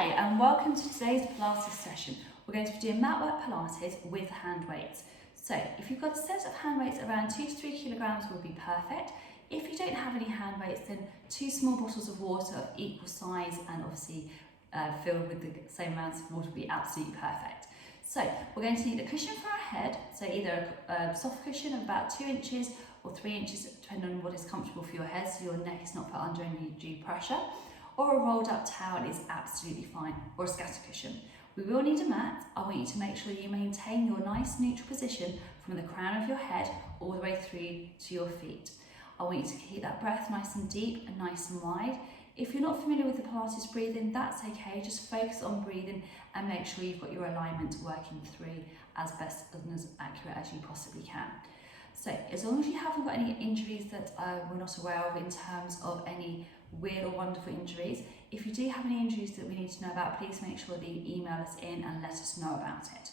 Hi and welcome to today's Pilates session. We're going to be doing mat work Pilates with hand weights. So if you've got a set of hand weights around 2 to 3 kilograms would be perfect. If you don't have any hand weights, then 2 small bottles of water of equal size and obviously filled with the same amounts of water would be absolutely perfect. So we're going to need a cushion for our head, so either a soft cushion of about 2 inches or 3 inches depending on what is comfortable for your head so your neck is not put under any due pressure. Or a rolled up towel is absolutely fine, or a scatter cushion. We will need a mat. I want you to make sure you maintain your nice neutral position from the crown of your head all the way through to your feet. I want you to keep that breath nice and deep and nice and wide. If you're not familiar with the Pilates breathing, that's okay. Just focus on breathing and make sure you've got your alignment working through as best and as accurate as you possibly can. So as long as you haven't got any injuries that we're not aware of in terms of any weird or wonderful injuries, if you do have any injuries that we need to know about, please make sure that you email us in and let us know about it.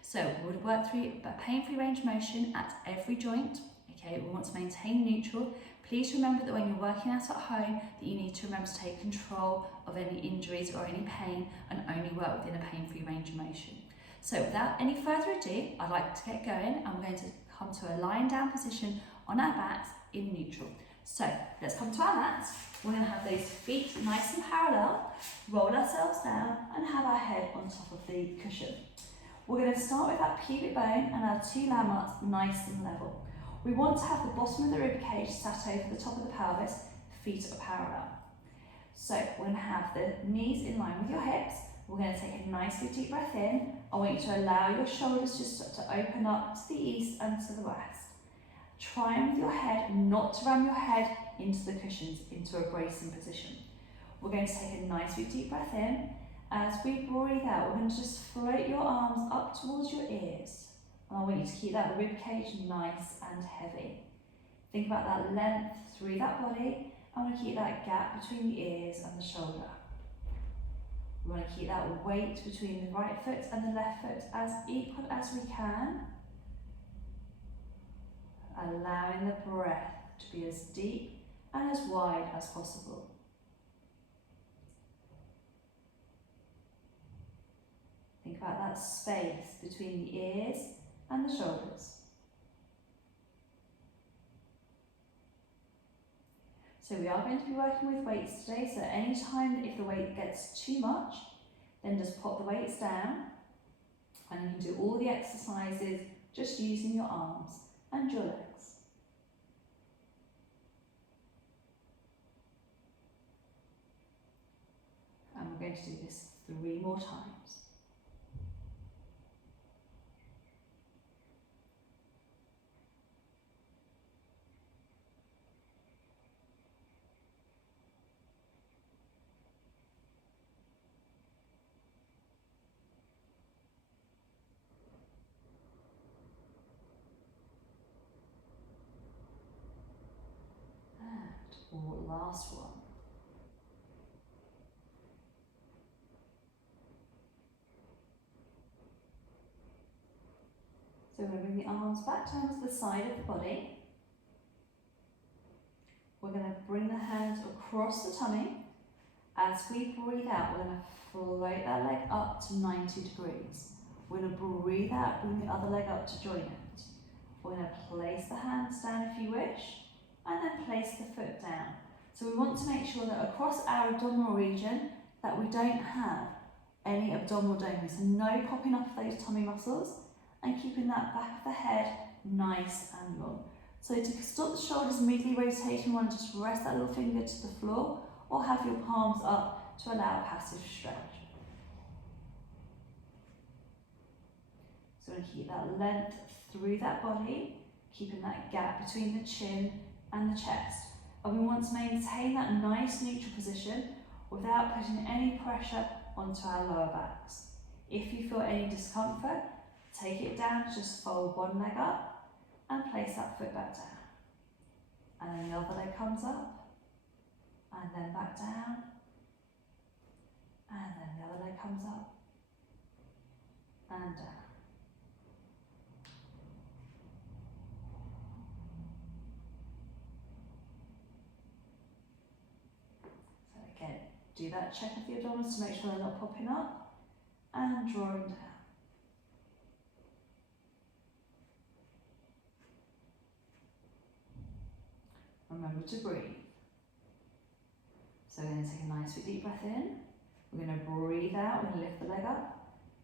So we would work through a pain-free range of motion at every joint. Okay, we want to maintain neutral. Please remember that when you're working out at home, that you need to remember to take control of any injuries or any pain and only work within a pain-free range of motion. So without any further ado, I'd like to get going and we're going to come to a lying down position on our backs in neutral. So let's come to our mats. We're going to have those feet nice and parallel, roll ourselves down and have our head on top of the cushion. We're going to start with that pubic bone and our 2 landmarks nice and level. We want to have the bottom of the rib cage sat over the top of the pelvis, feet are parallel. So we're going to have the knees in line with your hips. We're going to take a nice big deep breath in. I want you to allow your shoulders just to open up to the east and to the west. Try and with your head not to ram your head into the cushions, into a bracing position. We're going to take a nice big deep breath in. As we breathe out, we're going to just float your arms up towards your ears. And I want you to keep that rib cage nice and heavy. Think about that length through that body. I want to keep that gap between the ears and the shoulder. We want to keep that weight between the right foot and the left foot as equal as we can. Allowing the breath to be as deep and as wide as possible. Think about that space between the ears and the shoulders. So we are going to be working with weights today, so anytime if the weight gets too much, then just pop the weights down and you can do all the exercises just using your arms and your legs. And we're going to do this 3 more times. And last one. So we're going to bring the arms back down to the side of the body. We're going to bring the hands across the tummy. As we breathe out, we're going to float that leg up to 90 degrees. We're going to breathe out, bring the other leg up to join it. We're going to place the hands down if you wish, and then place the foot down. So we want to make sure that across our abdominal region that we don't have any abdominal donors, so no popping up of those tummy muscles, and keeping that back of the head nice and long. So to stop the shoulders immediately rotating, you want to just rest that little finger to the floor or have your palms up to allow a passive stretch. So we're going to keep that length through that body, keeping that gap between the chin and the chest. And we want to maintain that nice neutral position without putting any pressure onto our lower backs. If you feel any discomfort, take it down, just fold one leg up and place that foot back down. And then the other leg comes up and then back down. And then the other leg comes up and down. So again, Do that check of the abdominals to make sure they're not popping up, and drawing down. Remember to breathe. So we're going to take a nice big deep breath in. We're going to breathe out, we're going to lift the leg up.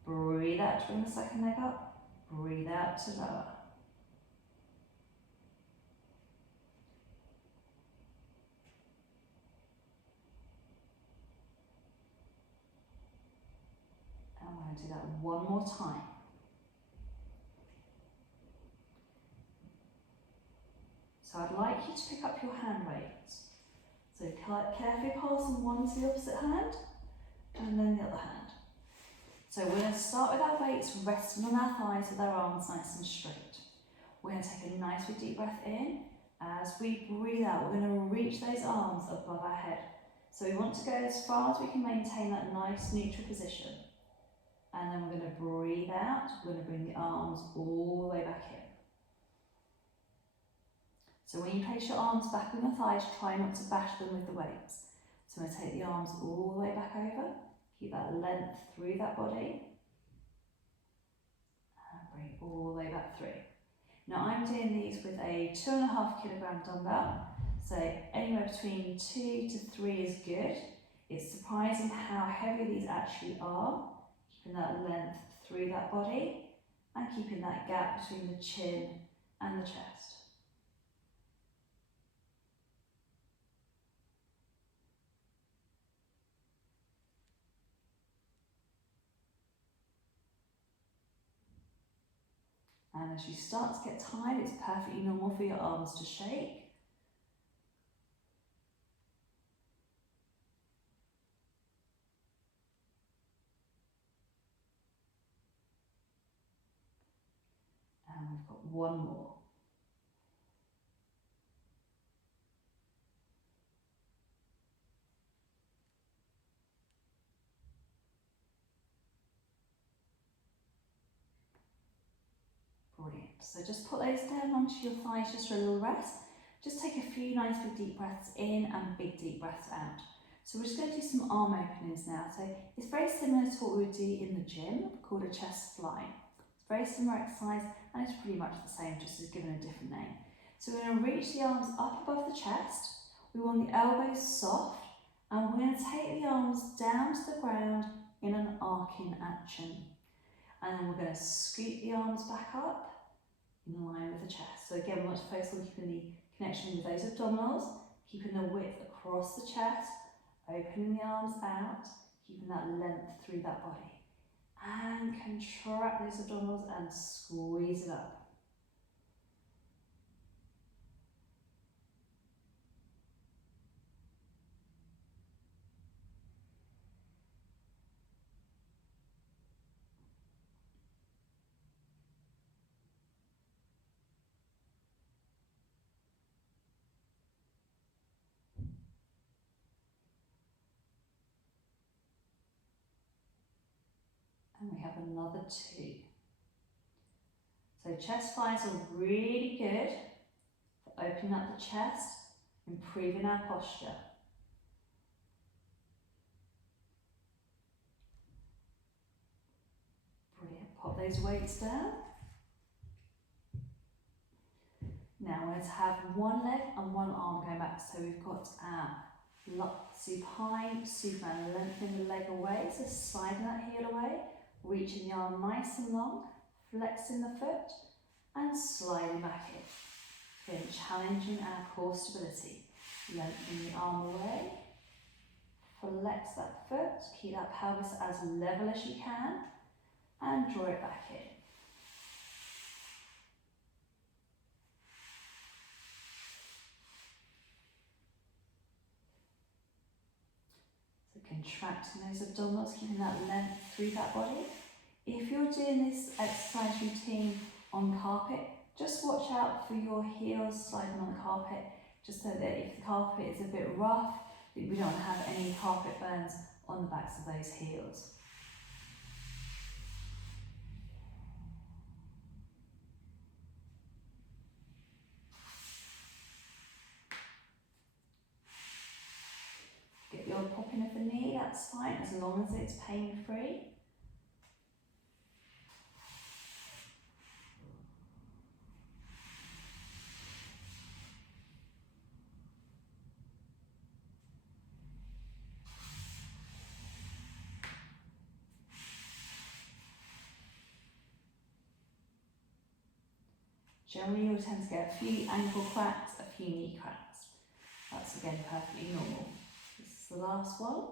Breathe out to bring the second leg up. Breathe out to lower. And we're going to do that one more time. So I'd like you to pick up your hand weights. So carefully pass from one to the opposite hand, and then the other hand. So we're going to start with our weights resting on our thighs with our arms nice and straight. We're going to take a nice big deep breath in. As we breathe out, we're going to reach those arms above our head. So we want to go as far as we can maintain that nice neutral position. And then we're going to breathe out, we're going to bring the arms all the way back in. So when you place your arms back on your thighs, try not to bash them with the weights. So I'm going to take the arms all the way back over, keep that length through that body, and bring it all the way back through. Now I'm doing these with a 2.5 kilogram dumbbell, so anywhere between 2 to 3 is good. It's surprising how heavy these actually are, keeping that length through that body, and keeping that gap between the chin and the chest. And as you start to get tired, it's perfectly normal for your arms to shake. And we've got one more. Brilliant. So just put those down onto your thighs just for a little rest. Just take a few nice big deep breaths in and big deep breaths out. So we're just going to do some arm openings now. So it's very similar to what we would do in the gym, called a chest fly. It's a very similar exercise and it's pretty much the same, just as given a different name. So we're going to reach the arms up above the chest. We want the elbows soft, and we're going to take the arms down to the ground in an arcing action. And then we're going to scoot the arms back up in line with the chest. So again, we want to focus on keeping the connection with those abdominals, keeping the width across the chest, opening the arms out, keeping that length through that body. And contract those abdominals and squeeze it up. And we have another 2. So chest flies are really good for opening up the chest, improving our posture. Brilliant. Pop those weights down. Now we're going to have one leg and one arm going back. So we've got our supine, Superman, lengthening the leg away, so sliding that heel away, reaching the arm nice and long, flexing the foot and sliding back in. Again, challenging our core stability. Lengthening the arm away, flex that foot, keep that pelvis as level as you can and draw it back in. Contracting those abdominals, keeping that length through that body. If you're doing this exercise routine on carpet, just watch out for your heels sliding on the carpet, just so that if the carpet is a bit rough, we don't have any carpet burns on the backs of those heels. little popping of the knee, that's fine, as long as it's pain-free. Generally, you'll tend to get a few ankle cracks, a few knee cracks. That's again perfectly normal. This is the last one.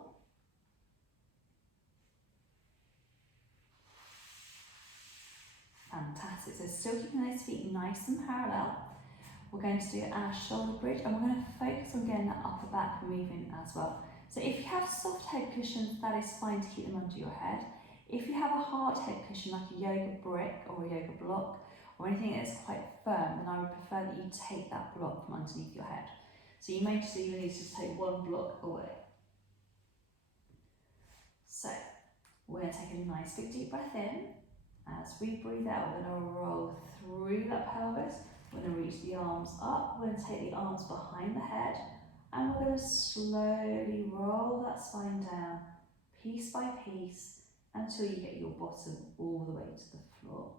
Fantastic. So still keeping those feet nice and parallel. We're going to do our shoulder bridge, and we're going to focus on getting that upper back moving as well. So if you have soft head cushions, that is fine to keep them under your head. If you have a hard head cushion like a yoga brick or a yoga block, or anything that's quite firm, then I would prefer that you take that block from underneath your head. So you may just even need to just take one block away. So we're going to take a nice big deep breath in. As we breathe out, we're going to roll through that pelvis. We're going to reach the arms up. We're going to take the arms behind the head, and we're going to slowly roll that spine down, piece by piece, until you get your bottom all the way to the floor.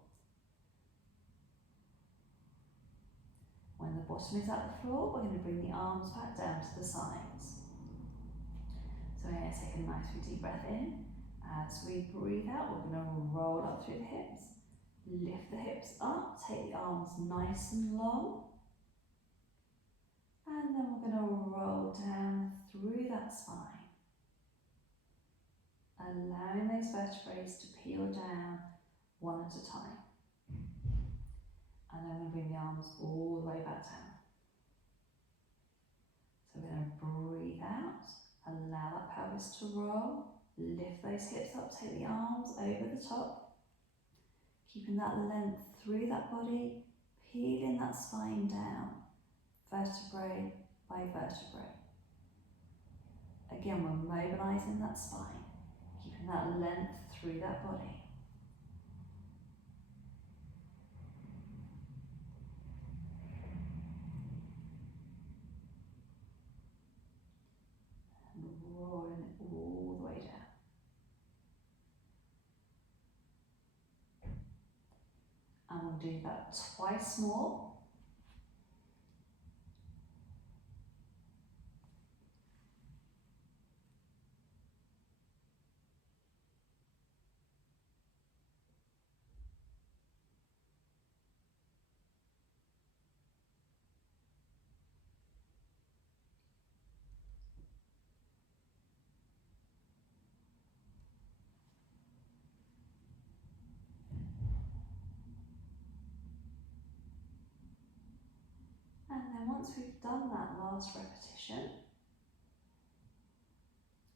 When the bottom is at the floor, we're going to bring the arms back down to the sides. So we're going to take a nice deep breath in. As we breathe out, we're going to roll up through the hips. Lift the hips up, take the arms nice and long. And then we're going to roll down through that spine. Allowing those vertebrae to peel down one at a time. And then we're going to bring the arms all the way back down. So we're going to breathe out, allow that pelvis to roll, lift those hips up, take the arms over the top, keeping that length through that body, peeling that spine down, vertebrae by vertebrae. Again, we're mobilising that spine, keeping that length through that body. Rolling it all the way down. And we'll do that twice more. And then once we've done that last repetition,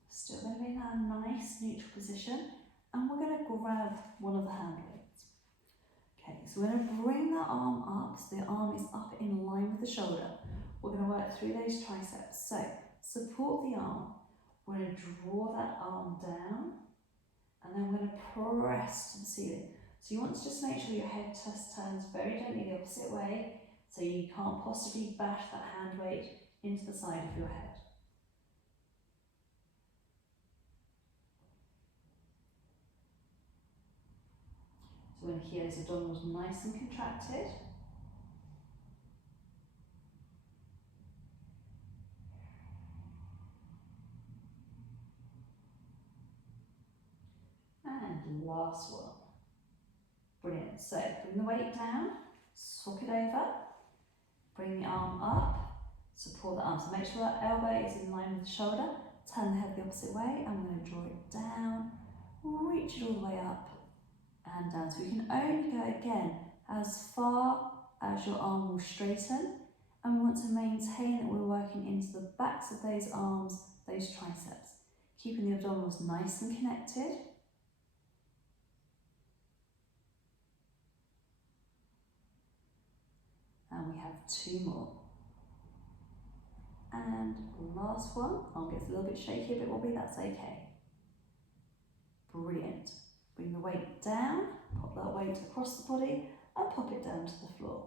still going to be in a nice neutral position, and we're going to grab one of the hand weights. Okay, so we're going to bring that arm up, so the arm is up in line with the shoulder. We're going to work through those triceps. So support the arm, we're going to draw that arm down, and then we're going to press to the ceiling. So you want to just make sure your head turns very gently the opposite way, so you can't possibly bash that hand weight into the side of your head. So we're going to keep those abdominals nice and contracted. And last one. Brilliant. So bring the weight down, swap it over, bring the arm up, support the arm. So make sure that elbow is in line with the shoulder, turn the head the opposite way, and we're going to draw it down, reach it all the way up and down. So we can only go again as far as your arm will straighten, and we want to maintain that we're working into the backs of those arms, those triceps, keeping the abdominals nice and connected. And we have two more. And last one, arm gets a little bit shaky, a bit wobbly, that's okay. Brilliant. Bring the weight down, pop that weight across the body, and pop it down to the floor.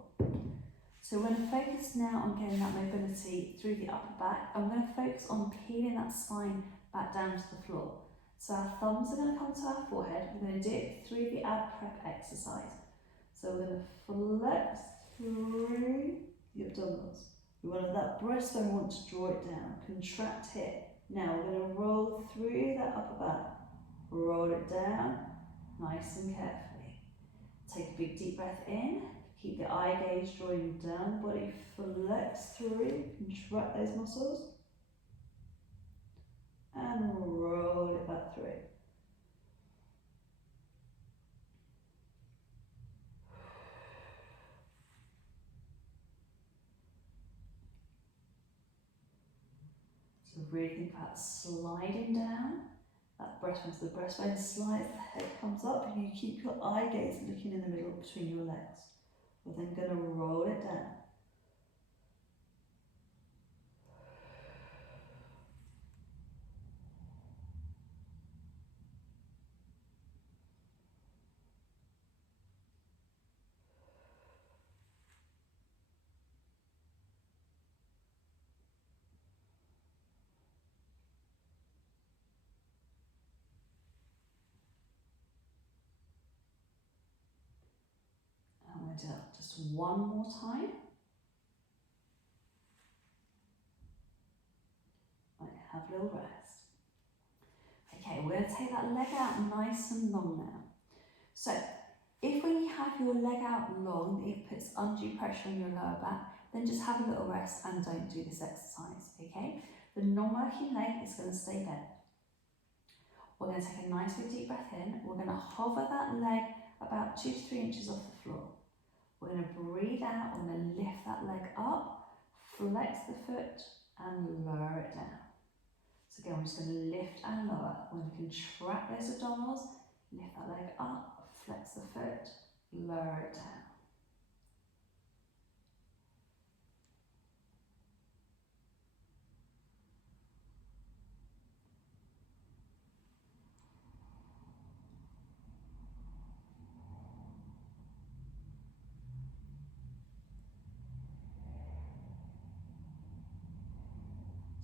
So So we're going to focus now on getting that mobility through the upper back, and we're going to focus on peeling that spine back down to the floor. So our thumbs are going to come to our forehead. We're going to do it through the ab prep exercise. So we're going to flex through the abdominals. We want that breastbone, we want to draw it down, contract here. Now we're going to roll through that upper back, roll it down, nice and carefully. Take a big deep breath in, keep the eye gaze drawing down the body, flex through, contract those muscles, and roll it back through. So really think about sliding down, that breastbone, so the breastbone slides, the head comes up, and you keep your eye gaze looking in the middle between your legs. We're then going to roll it down. And we'll do that just one more time. Have a little rest. Okay, we're going to take that leg out nice and long now. So, if when you have your leg out long, it puts undue pressure on your lower back, then just have a little rest and don't do this exercise, okay? The non-working leg is going to stay bent. We're going to take a nice big deep breath in. We're going to hover that leg about 2 to 3 inches off the floor. We're going to breathe out, we're going to lift that leg up, flex the foot and lower it down. So again, we're just going to lift and lower. We're going to contract those abdominals, lift that leg up, flex the foot, lower it down.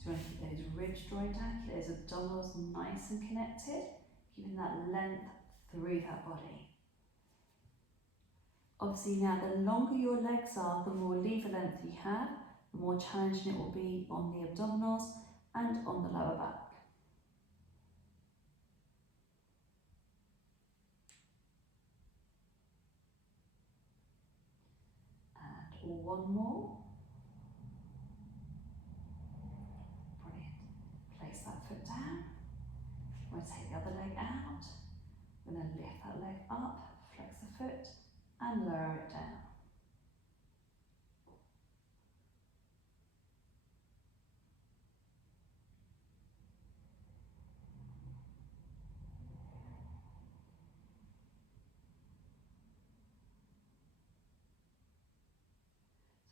So you want to keep those ribs drawing down, keep those abdominals nice and connected, keeping that length through that body. Obviously now the longer your legs are, the more lever length you have, the more challenging it will be on the abdominals and on the lower back. And one more. Brilliant. Place that foot down. We're going to take the other leg out. We're going to lift that leg up, flex the foot and lower it down.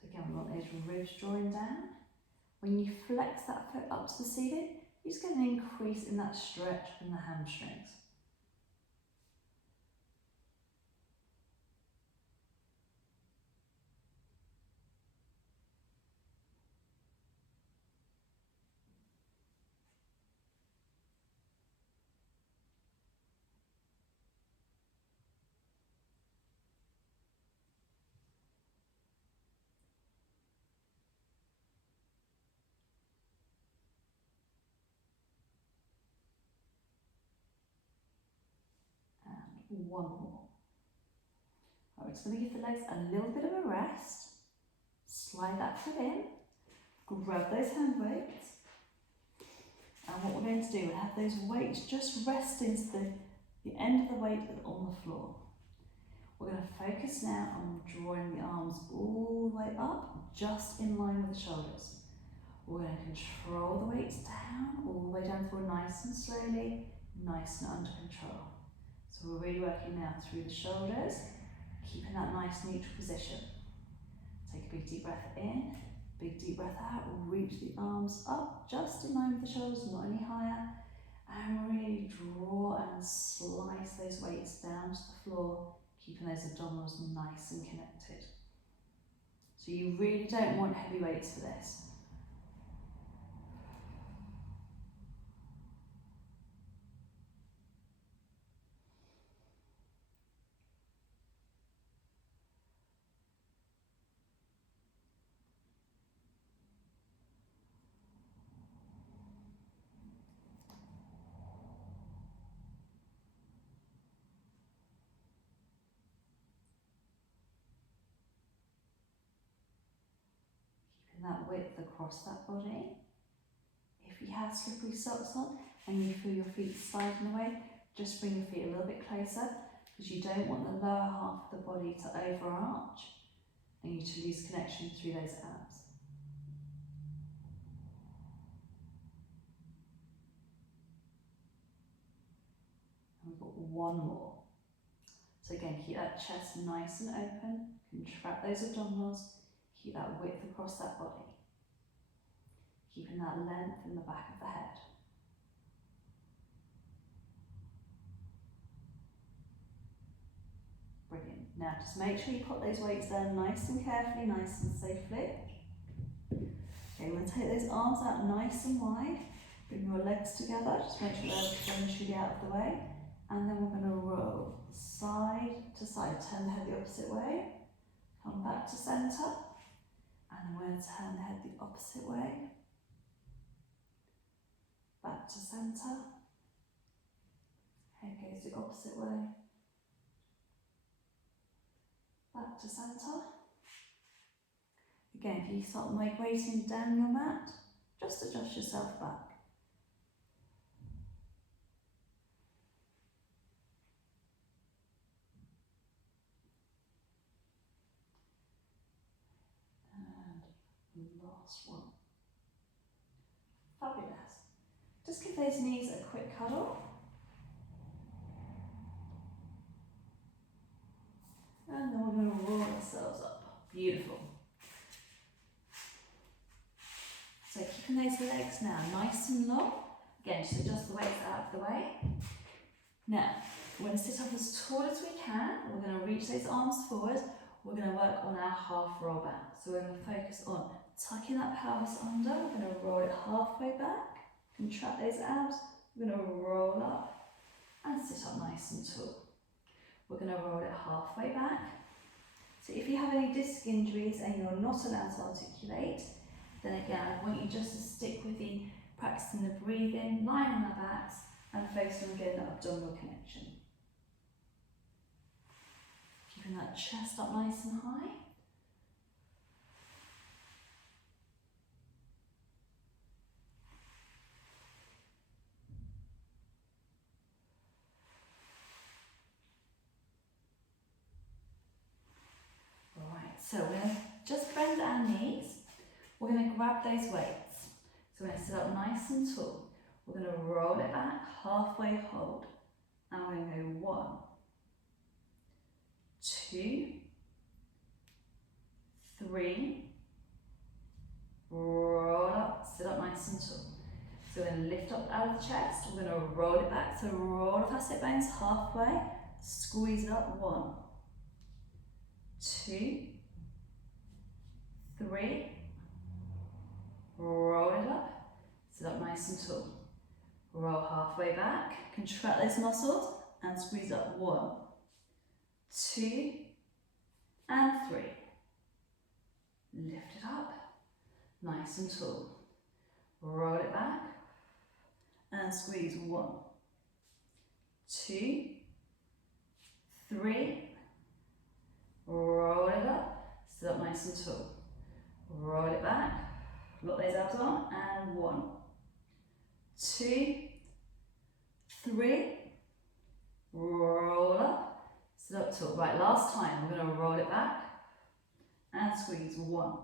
So again, we want those ribs drawing down. When you flex that foot up to the ceiling, you're just getting an increase in that stretch in the hamstrings. And one more. We're just going to give the legs a little bit of a rest. Slide that foot in. Grab those hand weights. And what we're going to do, we'll have those weights just resting to the end of the weight on the floor. We're going to focus now on drawing the arms all the way up, just in line with the shoulders. We're going to control the weights down, all the way down the floor, nice and slowly, nice and under control. So we're really working now through the shoulders, keeping that nice neutral position. Take a big deep breath in, big deep breath out, reach the arms up, just in line with the shoulders, not any higher, and really draw and slice those weights down to the floor, keeping those abdominals nice and connected. So you really don't want heavy weights for this. That width across that body. If you have slippery socks on and you feel your feet sliding away, just bring your feet a little bit closer, because you don't want the lower half of the body to overarch and you to lose connection through those abs. And we've got one more. So again, keep that chest nice and open, contract those abdominals, keep that width across that body. Keeping that length in the back of the head. Brilliant. Now just make sure you put those weights down nice and carefully, nice and safely. Okay, we're going to take those arms out nice and wide. Bring your legs together, just make sure they're eventually out of the way. And then we're going to roll side to side. Turn the head the opposite way. Come back to centre. And then we're going to turn the head the opposite way. Back to centre. Head goes the opposite way. Back to centre. Again, if you start migrating down your mat, just adjust yourself back. And last one. Fabulous. Just give those knees a quick cuddle. And then we're going to roll ourselves up. Beautiful. So keeping those legs now nice and long. Again, just adjust the weights out of the way. Now, we're going to sit up as tall as we can. We're going to reach those arms forward. We're going to work on our half roll back. So we're going to focus on tucking that pelvis under. We're going to roll it halfway back. Contract those abs. We're going to roll up and sit up nice and tall. We're going to roll it halfway back. So if you have any disc injuries and you're not allowed to articulate, then again, I want you just to stick with the practicing the breathing, lying on our backs, and focusing on getting that abdominal connection. Keeping that chest up nice and high. So we're going to just bend our knees. We're going to grab those weights. So we're going to sit up nice and tall. We're going to roll it back, halfway hold. And we're going to go 1, 2, 3, roll up, sit up nice and tall. So we're going to lift up out of the chest. We're going to roll it back. So roll off our sit bones halfway, squeeze it up. 1, 2, 3, roll it up, sit up nice and tall. Roll halfway back, contract those muscles and squeeze up. 1, 2, and 3. Lift it up, nice and tall. Roll it back and squeeze. 1, 2, 3, roll it up, sit up nice and tall. Roll it back, lock those abs on, and 1, 2, 3, roll up, sit up tall. Right, last time, we're going to roll it back and squeeze. 1,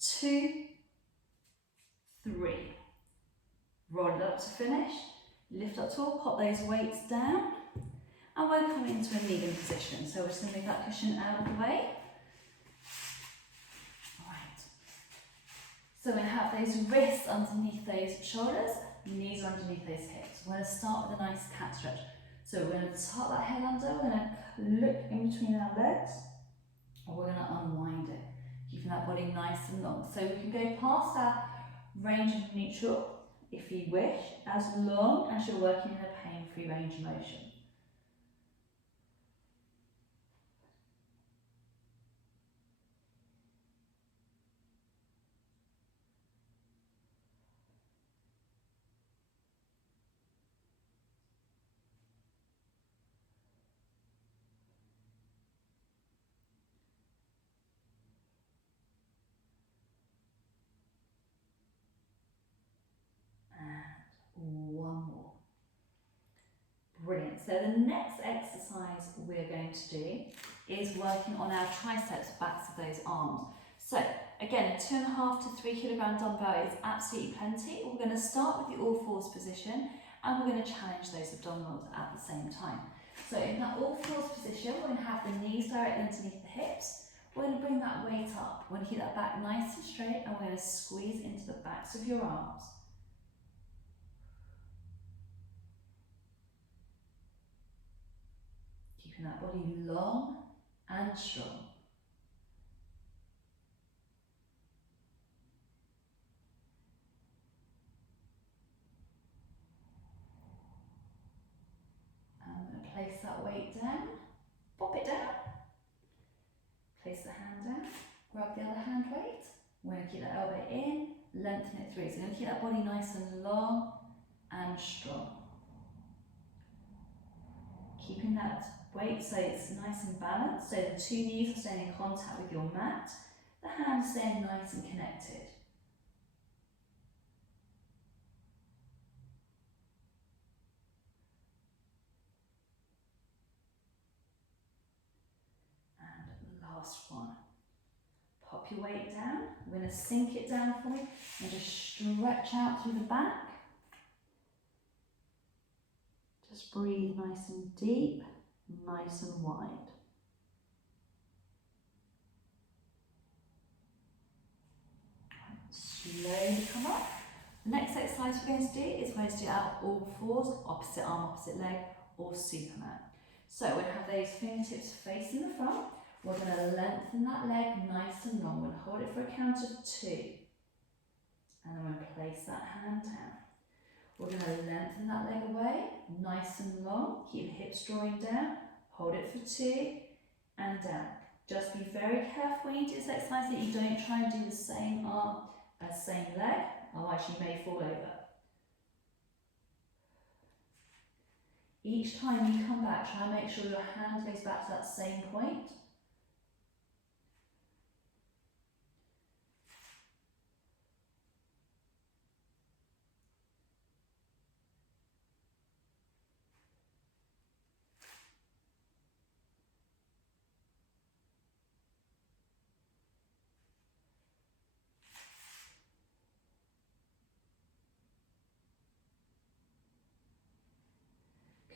2, 3. Roll it up to finish, lift up tall, pop those weights down, and we're coming into a kneeling position. So we're just going to move that cushion out of the way. So we're going to have those wrists underneath those shoulders, knees are underneath those hips. We're going to start with a nice cat stretch. So we're going to tuck that head under, we're going to look in between our legs, and we're going to unwind it. Keeping that body nice and long. So we can go past our range of neutral, if you wish, as long as you're working in a pain-free range of motion. One more. Brilliant. So the next exercise we're going to do is working on our triceps, backs of those arms. So again, 2.5 to 3 kilogram dumbbell is absolutely plenty. We're going to start with the all fours position and we're going to challenge those abdominals at the same time. So in that all fours position, we're going to have the knees directly underneath the hips. We're going to bring that weight up. We're going to keep that back nice and straight and we're going to squeeze into the backs of your arms. Keeping that body long and strong. I'm going to place that weight down, pop it down, place the hand down, grab the other hand weight. We're going to keep that elbow in, lengthen it through. So we're going to keep that body nice and long and strong. Keeping that weight so it's nice and balanced, so the two knees are staying in contact with your mat, the hands staying nice and connected. And last one. Pop your weight down. We're going to sink it down for me and just stretch out through the back. Just breathe nice and deep, nice and wide. Slowly come up. The next exercise we're going to do is we're going to do our all fours, opposite arm, opposite leg, or Superman. So we'll have those fingertips facing the front. We're going to lengthen that leg nice and long. We're going to hold it for a count of 2. And then we're going to place that hand down. We're going to lengthen that leg away, nice and long. Keep the hips drawing down. Hold it for 2 and down. Just be very careful when you do this exercise that you don't try and do the same arm as same leg, otherwise you may fall over. Each time you come back, try and make sure your hand goes back to that same point.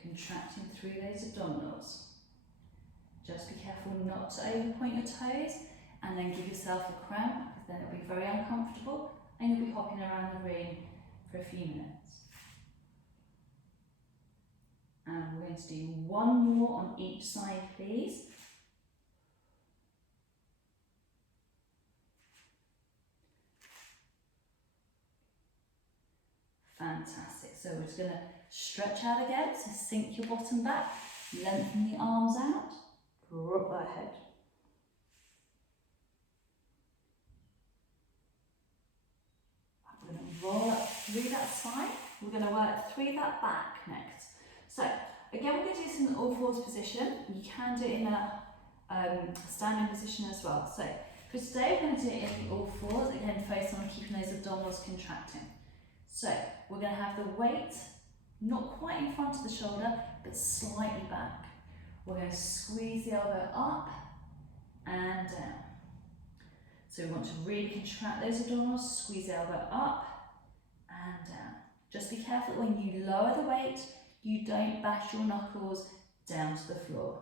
Contracting through those abdominals. Just be careful not to overpoint your toes and then give yourself a cramp, because then it'll be very uncomfortable and you'll be hopping around the room for a few minutes. And we're going to do one more on each side, please. Fantastic. So we're just going to stretch out again, so sink your bottom back, lengthen the arms out, drop that head. We're going to roll up through that side. We're going to work through that back next. So again, we're going to do this in the all fours position. You can do it in a standing position as well. So for today, we're going to do it in the all fours. Again, focus on keeping those abdominals contracting. So we're going to have the weight not quite in front of the shoulder, but slightly back. We're going to squeeze the elbow up and down. So we want to really contract those abdominals, squeeze the elbow up and down. Just be careful that when you lower the weight, you don't bash your knuckles down to the floor.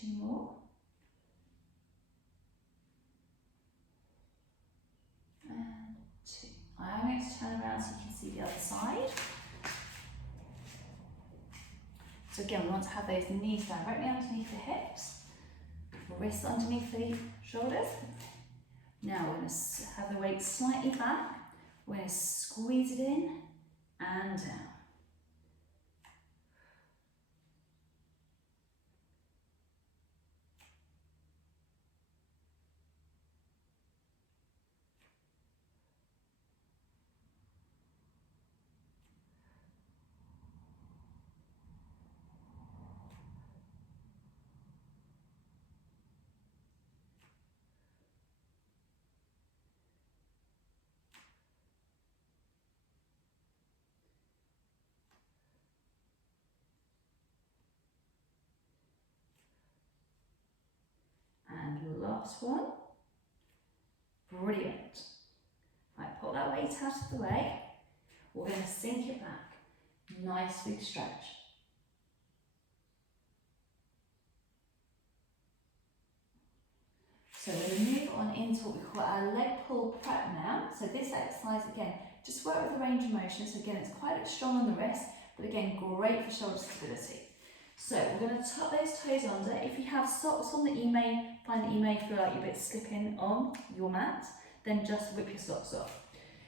2 more. And 2. I'm going to turn around so you can see the other side. So again, we want to have those knees directly underneath the hips, wrists underneath the shoulders. Now we're going to have the weight slightly back. We're going to squeeze it in and down. And last one. Brilliant. Right, put that weight out of the way. We're going to sink it back. Nice big stretch. So we're going to move on into what we call our leg pull prep now. So this exercise, again, just work with the range of motion. So again, it's quite strong on the wrist, but again, great for shoulder stability. So we're going to tuck those toes under. If you have socks on that you may find that you may feel like you're a bit slipping on your mat, then just whip your socks off.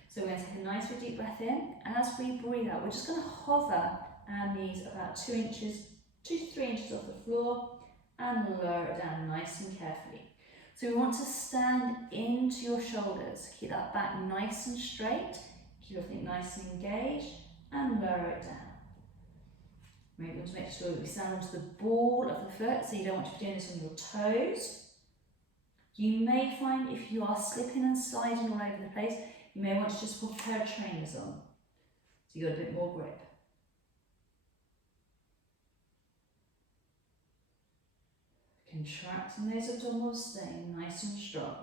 So we're going to take a nice big deep breath in. As we breathe out, we're just going to hover our knees about 2 to 3 inches off the floor and lower it down nice and carefully. So we want to stand into your shoulders. Keep that back nice and straight. Keep everything nice and engaged and lower it down. We want to make sure that we stand onto the ball of the foot, so you don't want to be doing this on your toes. You may find if you are slipping and sliding all over the place, you may want to just put a pair of trainers on, so you've got a bit more grip. Contracting those abdominals, staying nice and strong.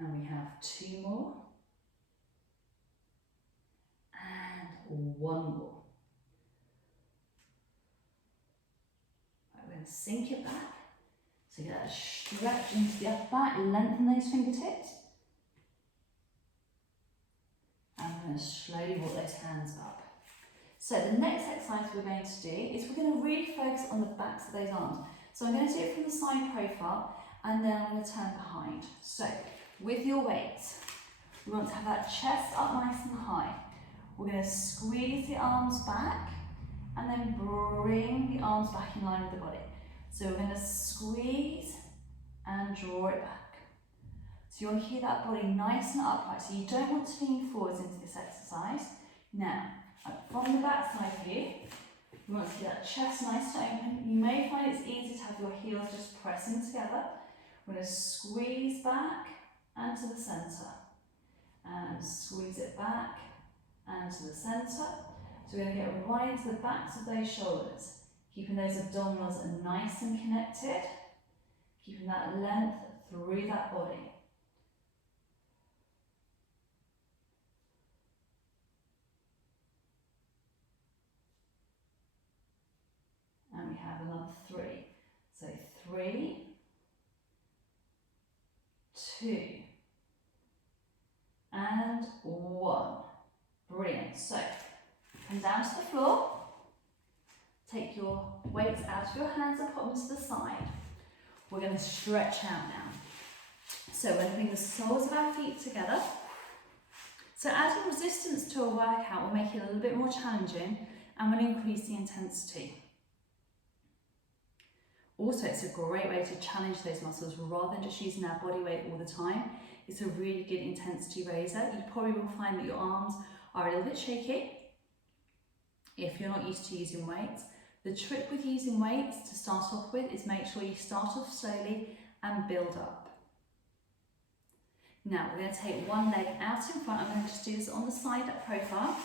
And we have 2 more. And 1 more. Right, we're going to sink it back. So get that stretch into the upper back, lengthen those fingertips. And we're going to slowly walk those hands up. So the next exercise we're going to do is we're going to really focus on the backs of those arms. So I'm going to do it from the side profile and then I'm going to turn behind. So with your weights, we want to have that chest up nice and high. We're going to squeeze the arms back and then bring the arms back in line with the body. So we're going to squeeze and draw it back. So you want to keep that body nice and upright. So you don't want to lean forwards into this exercise. Now, from the back side view, you want to keep that chest nice and open. You may find it's easy to have your heels just pressing together. We're going to squeeze back and to the centre. And squeeze it back and to the centre. So we're going to get right into the backs of those shoulders. Keeping those abdominals nice and connected. Keeping that length through that body. And we have another 3. So 3, 2, and 1. Brilliant. So come down to the floor. Take your weights out of your hands and put them to the side. We're going to stretch out now. So we're going to bring the soles of our feet together. So adding resistance to a workout will make it a little bit more challenging and will increase the intensity. Also, it's a great way to challenge those muscles rather than just using our body weight all the time. It's a really good intensity raiser. You probably will find that your arms are a little bit shaky if you're not used to using weights. The trick with using weights to start off with is make sure you start off slowly and build up. Now we're going to take one leg out in front. I'm going to just do this on the side at profile.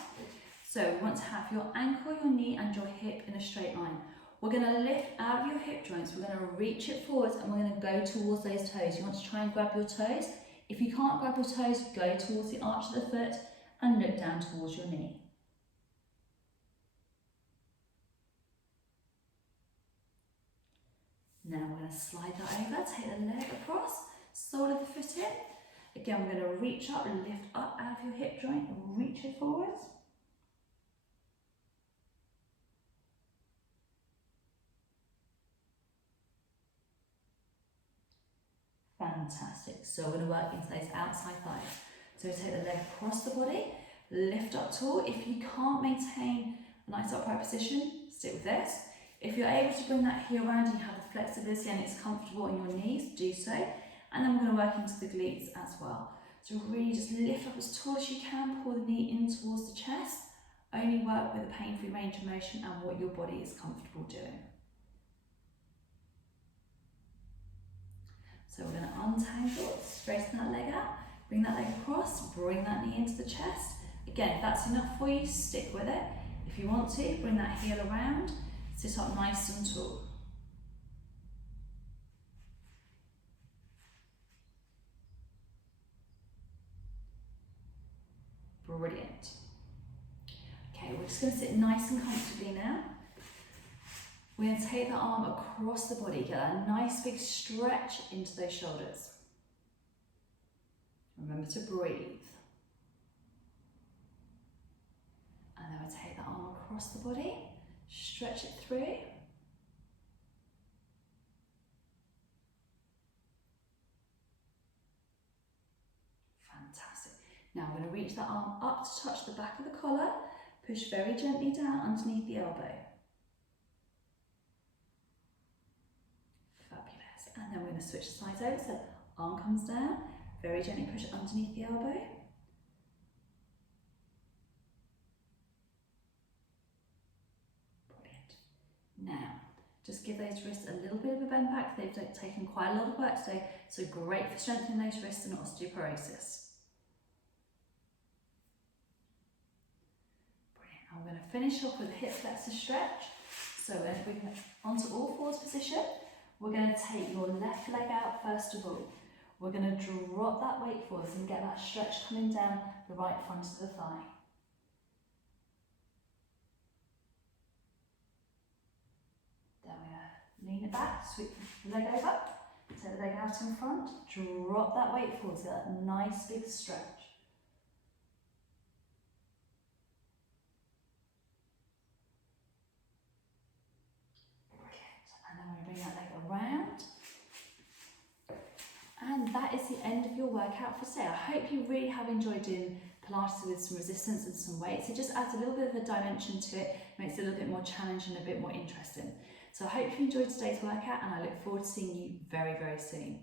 So we want to have your ankle, your knee and your hip in a straight line. We're going to lift out of your hip joints, we're going to reach it forwards and we're going to go towards those toes. You want to try and grab your toes. If you can't grab your toes, go towards the arch of the foot and look down towards your knee. Now we're going to slide that over, take the leg across, sole of the foot in. Again, we're going to reach up and lift up out of your hip joint and reach it forwards. Fantastic. So we're going to work into those outside thighs. So take the leg across the body, lift up tall. If you can't maintain a nice upright position, stick with this. If you're able to bring that heel around and you have the flexibility and it's comfortable on your knees, do so. And then we're going to work into the glutes as well. So really just lift up as tall as you can, pull the knee in towards the chest. Only work with a pain-free range of motion and what your body is comfortable doing. So we're going to untangle, straighten that leg out, bring that leg across, bring that knee into the chest. Again, if that's enough for you, stick with it. If you want to, bring that heel around, sit up nice and tall. Brilliant. Okay, we're just going to sit nice and comfortably now. We're going to take the arm across the body, get a nice big stretch into those shoulders. Remember to breathe. And then we'll take the arm across the body, stretch it through. Fantastic. Now we're going to reach the arm up to touch the back of the collar, push very gently down underneath the elbow. And then we're going to switch the sides over, so arm comes down, very gently push it underneath the elbow. Brilliant. Now, just give those wrists a little bit of a bend back. They've taken quite a lot of work today, so great for strengthening those wrists and osteoporosis. Brilliant. And we're going to finish off with a hip flexor stretch. So we're going to bring it onto all fours position. We're going to take your left leg out first of all. We're going to drop that weight forwards and get that stretch coming down the right front of the thigh. Then we're going to lean it back, sweep the leg over, take the leg out in front, drop that weight forwards, get that nice big stretch. Bring that leg around. And that is the end of your workout for today. I hope you really have enjoyed doing Pilates with some resistance and some weights. It just adds a little bit of a dimension to it, makes it a little bit more challenging, a bit more interesting. So I hope you enjoyed today's workout and I look forward to seeing you very, very soon.